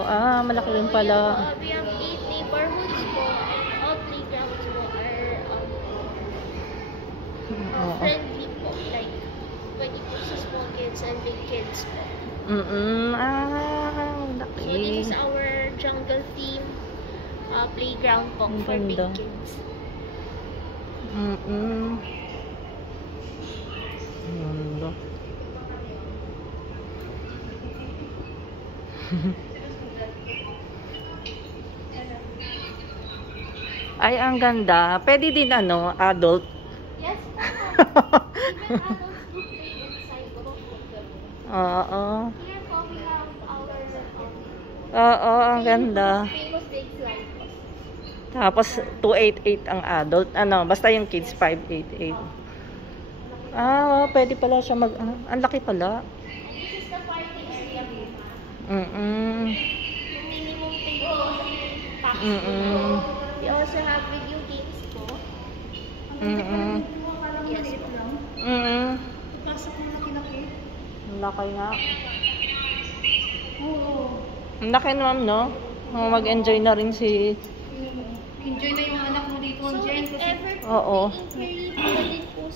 Malaki rin pala. We have 8 neighborhoods po, and all playgrounds po are friendly po. Like, pwede po sa small kids and big kids po. Laki. So, this is our jungle theme playground po for big kids. Ganda. Ay, ang ganda. Pwede din adult. Yes, even adults do play inside the book. Oo. Here po, we have our Oo, ang ganda. famous big slide po. Tapos 288 ang adult. Basta yung kids 588. Pwede pala siya ang laki pala. And this is the party area po. Mm-mm. Yung minimum table packs Mm-mm. po. We also have video games po. Mm-mm. Yes po. Mm-mm. Pasok mo na kinaki. Ang laki nga. Ang laki naman, no? Mag-enjoy na rin si... Enjoy na yung anak mo dito, So, Jen. if ever Oo. po, din po